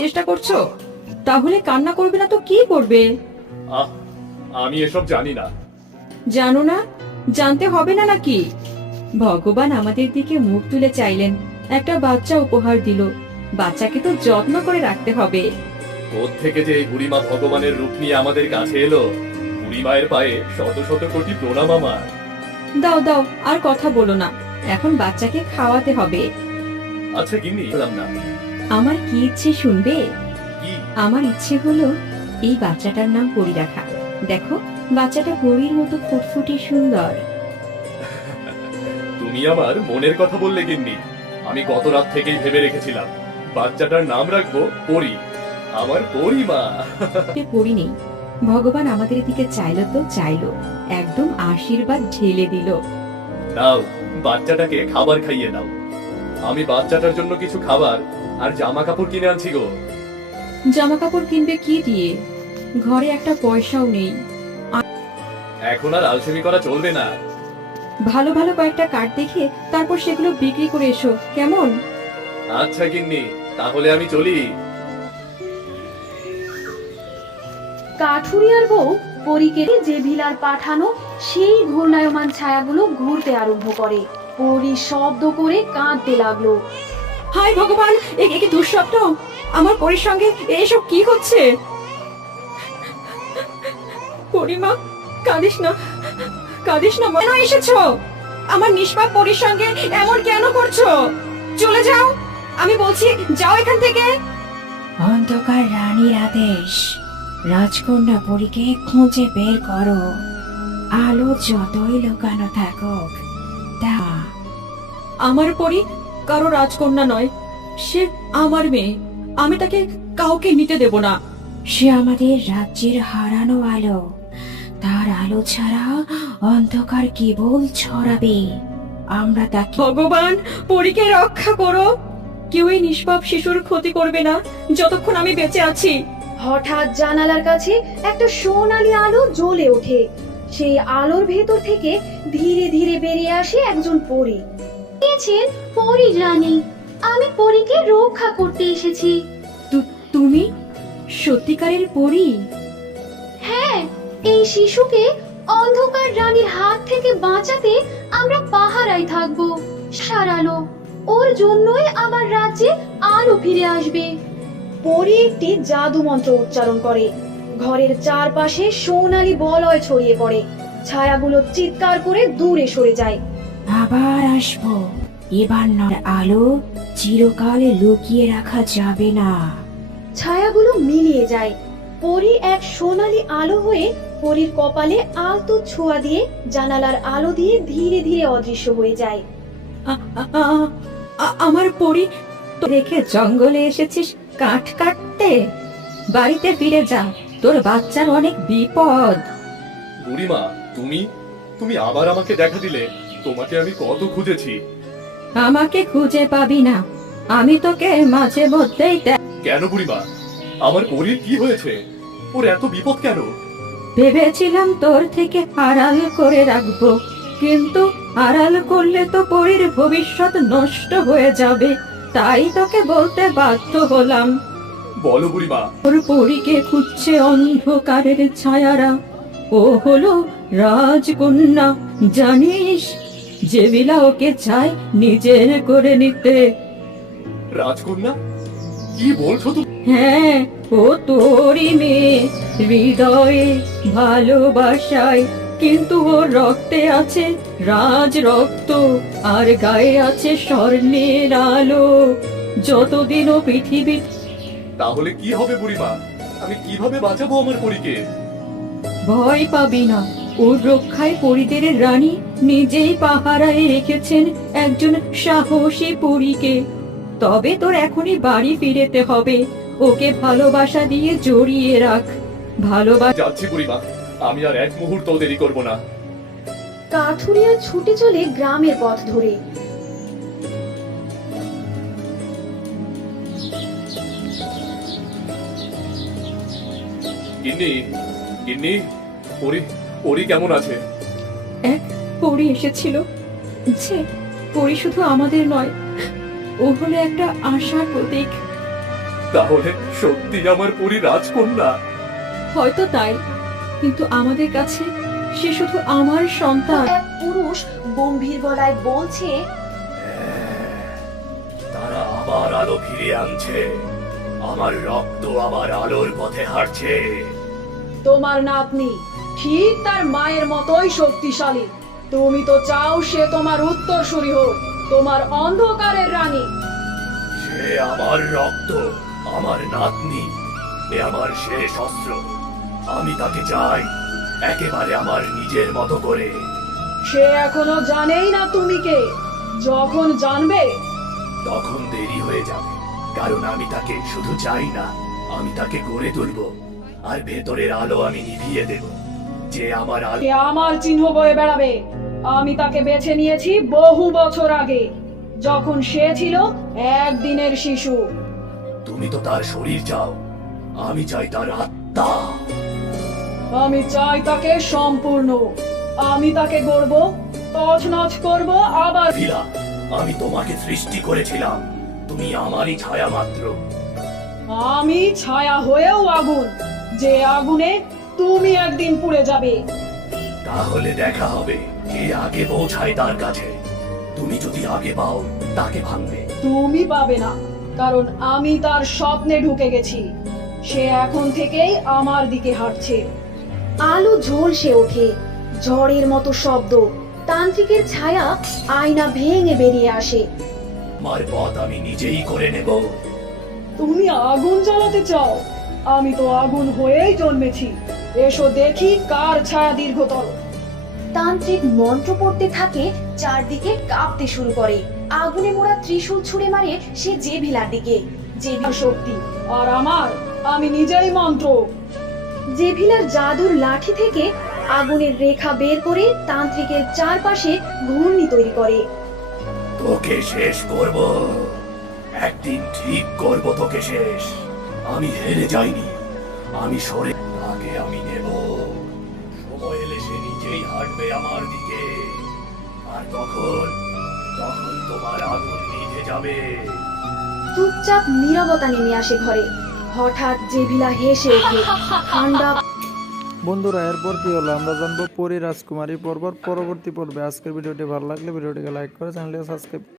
চেষ্টা করছো? তাহলে কান্না করবে না তো কি করবে? আহ, আমি এসব জানি না। জানো না? জানতে হবে না নাকি? ভগবান আমাদের দিকে মুখ তুলে চাইলেন, একটা বাচ্চা উপহার দিল। বাচ্চাকে তো যত্ন করে রাখতে হবে। থেকে যে এই বুড়িমা ভগবানের রূপ নিয়ে আমাদের কাছে এলো, বুড়িমায়ের পায়ে শত শত কোটি প্রণাম আমার। দাও দাও, আর কথা বলো না, এখন বাচ্চাকে খাওয়াতে হবে। আচ্ছা গিন্নি, বললাম না। আমার কি ইচ্ছে শুনবে? কি? আমার ইচ্ছে হলো এই বাচ্চাটার নাম পরি রাখা। দেখো, বাচ্চাটা পরীর মতো ফুটফুটে সুন্দর। তুমি আমার মনের কথা বললে গিন্নি। আমি গত রাত থেকেই ভেবে রেখেছিলাম বাচ্চাটার নাম রাখবো পরি, আমার পরিমা। পরি নেই, ভগবান আমাদের দিকে চাইলো তো চাইলো, একদম আশীর্বাদ ঢেলে দিল। দাও, বাচ্চাটাকে খাবার খাইয়ে দাও। আমি বাচ্চাটার জন্য কিছু খাবার আর জামা কাপড় কিনে আনছি গো। জামা কাপড় কিনবে কি দিয়ে? ঘরে একটা পয়সাও নেই। এখন আর আলসেমি করা চলবে না। ভালো ভালো কয়েকটা কার্ড দেখে তারপর সেগুলো বিক্রি করে এসো, কেমন? আচ্ছা গিন্নি, তাহলে আমি চলি। কাঠুরিয়ার বউ পরীকে যে ভিলার পাঠানো সেই ঘূর্ণায়মান ছায়াগুলো ঘুরতে আরম্ভ করে। পরী শব্দ করে কাঁদতে লাগলো। হায় ভগবান, এ কি দুঃস্বপ্ন? আমার পরীর সঙ্গে এসব কি হচ্ছে? পরিমা, কাঁদিস না, কাঁদিস না। কেন এসেছো? আমার নিষ্পাপ পরীর সঙ্গে এমন কেন করছো? চলে যাও, আমি বলছি, যাও এখান থেকে। অন্ধকার রানীর আদেশ, রাজকন্যা পরীকে খুঁজে বের করো। আলো যতই লুকানো থাকুক, তা আমার পরী কারো রাজকন্যা নয়, সে আমার মেয়ে। আমি তাকে কাউকে নিতে দেব না। সে আমাদের রাজ্যের হারানো আলো। তার আলো ছাড়া অন্ধকার কেবল ছড়াবে। আমরা তাকে ভগবান, পরীকে রক্ষা করো। কেউ এই নিষ্পাপ শিশুর ক্ষতি করবে না যতক্ষণ আমি বেঁচে আছি। হঠাৎ জানালার কাছে একটা সোনালী আলো জ্বলে ওঠে। সেই আলোর ভেতর থেকে ধীরে ধীরে বেরিয়ে আসে একজন পরী। পরী রানী, আমি পরীকে রক্ষা করতে এসেছি। তুমি সত্যিকারের পরী? হ্যাঁ, এই শিশুকে অন্ধকার রানীর হাত থেকে বাঁচাতে আমরা পাহারায় থাকবো। সারালো, ওর জন্যই আমার রাজ্যে আলো ফিরে আসবে। পরী একটি জাদু মন্ত্র উচ্চারণ করে। ঘরের চারপাশে সোনালী বলয় ছড়িয়ে পড়ে। ছায়াগুলো চিৎকার করে দূরে সরে যায়। আবার আসবো। এবার নয়, আলো চিরকাল লুকিয়ে রাখা যাবে না। ছায়াগুলো মিলিয়ে যায়। পরী এক সোনালী আলো হয়ে পরীর কপালে আলতো ছোঁয়া দিয়ে জানালার আলো দিয়ে ধীরে ধীরে অদৃশ্য হয়ে যায়। আমার পরী, তো রেখে জঙ্গলে এসেছিস কাঠ কাটতে? বাড়িতে ফিরে যা, তোর বাচ্চার অনেক বিপদ। বুড়িমা, তুমি তুমি আবার আমাকে দেখা দিলে। তোমাকে আমি কত খুঁজেছি। আমাকে খুঁজে পাবি না, আমি তোকে মাঝে মধ্যেই কেন বুড়িমা? আমার পরীর কি হয়েছে? ওর এত বিপদ কেন? ভেবেছিলাম তোর থেকে আড়াল করে রাখবো, কিন্তু আড়াল করলে তো পরীর ভবিষ্যৎ নষ্ট হয়ে যাবে। তাই তোকে বলতে বাধ্য হলাম। বলো বুড়িমা। ওর পরীকে খুঁজছে অন্ধকারের ছায়ারা। ও হলো রাজকন্যা, জানিস? যে বিলা ওকে চায় নিজের করে নিতে। রাজকন্যা? কি বলছো তুমি? হ্যাঁ, ও তোরই মেয়ে, হৃদয়ে ভালোবাসায়, কিন্তু ওর রক্তে আছে রাজ রক্ত, আর গায়ে আছে স্বর্ণের আলো। যতদিন ও পৃথিবী। তাহলে কি হবে বুড়িমা? আমি কিভাবে বাঁচাবো আমার পরীকে? ভয় পাবি না, ওর রক্ষায় পরীদের রানী নিজেই পাহারায় রেখেছেন একজন সাহসী পরীকে। তবে তোর এখনই বাড়ি ফিরেতে হবে। ওকে ভালোবাসা দিয়ে জড়িয়ে রাখ। ভালোবাসা। যাচ্ছি বুড়িমা, আমি আর এক মুহূর্ত দেরি করব না। কাঠুরিয়া ছুটে চলে গ্রামের পথ ধরে। গিন্নি, গিন্নি, পরী পরী কেমন আছে? এক পরী এসেছিল, যে পরী শুধু আমাদের নয়, ও হলো একটা আশার প্রতীক। তাহলে সত্যি আমার পরী রাজকন্যা। হয়তো তাই, কিন্তু আমাদের কাছে সে শুধু আমার সন্তান। এক পুরুষ গম্ভীর গলায় বলছে, তারা আবার আলো ফিরে আনছে, আমার রক্ত আবার আলোর পথে হাঁটছে। তোমার নাতনি ঠিক তার মায়ের মতোই শক্তিশালী। তুমি তো চাও সে তোমার উত্তরসূরি হোক, তোমার অন্ধকারের রানী। সে আমার রক্ত, আমার নাতনি, এ আমার শেষ অস্ত্র। আমি তাকে চাই একেবারে আমার নিজের মতো করে। সে এখনো জানেই না তুমি কে। যখন জানবে তখন দেরি হয়ে যাবে, কারণ আমি তাকে শুধু চাই না, আমি তাকে গড়ে তুলব, আর ভেতরের আলো আমি নিভিয়ে দেব। যে আমার আলো, সে আমার চিহ্ন বয়ে বেড়াবে। আমি তাকে বেছে নিয়েছি বহু বছর আগে, যখন সে ছিল একদিনের শিশু। তুমি তো তার শরীর চাও, আমি চাই তার আত্মা। আমি চাই তাকে সম্পূর্ণ। আমি তাকে গড়ব, তছনছ করব, আবার ভিলা, আমি তোমাকে সৃষ্টি করেছিলাম, তুমি আমারই ছায়া মাত্র। আমি ছায়া হয়েও আগুন, যে আগুনে তুমি একদিন পুড়ে যাবে। তাহলে দেখা হবে কে আগে পৌঁছায় তার কাছে। তুমি যদি আগে পাও, তাকে ভাঙবে। তুমি পাবে না, কারণ আমি তার স্বপ্নে ঢুকে গেছি। সে এখন থেকেই আমার দিকে হাঁটছে। আলো ঝলসে ওঠে, ঝড়ের মতো শব্দ, তান্ত্রিকের ছায়া আয়না ভেঙে বেরিয়ে আসে। আমার পথ আমি নিজেই করে নেব। তুমি আগুন জ্বালাতে চাও? আমি তো আগুন হয়েই জন্মেছি। এসো দেখি কার ছায়া দীর্ঘতর। তান্ত্রিক মন্ত্র পড়তে থাকে, চারদিকে কাঁপতে শুরু করে। আগুনে মোড়া ত্রিশূল ছুঁড়ে মারে সে জেভিলার দিকে। আর শক্তি আর আমার, আমি নিজেই মন্ত্র। জেভিলার জাদুর লাঠি থেকে আগুনের রেখা বের করে তান্ত্রিকের চারপাশে ঘূর্ণি তৈরি করে। তোকে শেষ করব, একদিন ঠিক করব তোকে শেষ। আমি হেরে যাইনি, আমি সরে, আগে আমি নেব। সময় এলে সে নিজেই হাঁটবে আমার দিকে, আর তখন তখন তোমার আগুন নিভে যাবে। চুপচাপ নীরবতা নেমে আসে ঘরে। হঠাৎ জেভিলা হেসে ওঠে। ঠান্ডা বন্ধুরা, এরপর কি হলো আমরা জানবো পরী রাজকুমারী পর্বর পরবর্তী পর্বে। আজকের ভিডিওটি ভালো লাগলে ভিডিওটিকে লাইক করে চ্যানেলটিকে সাবস্ক্রাইব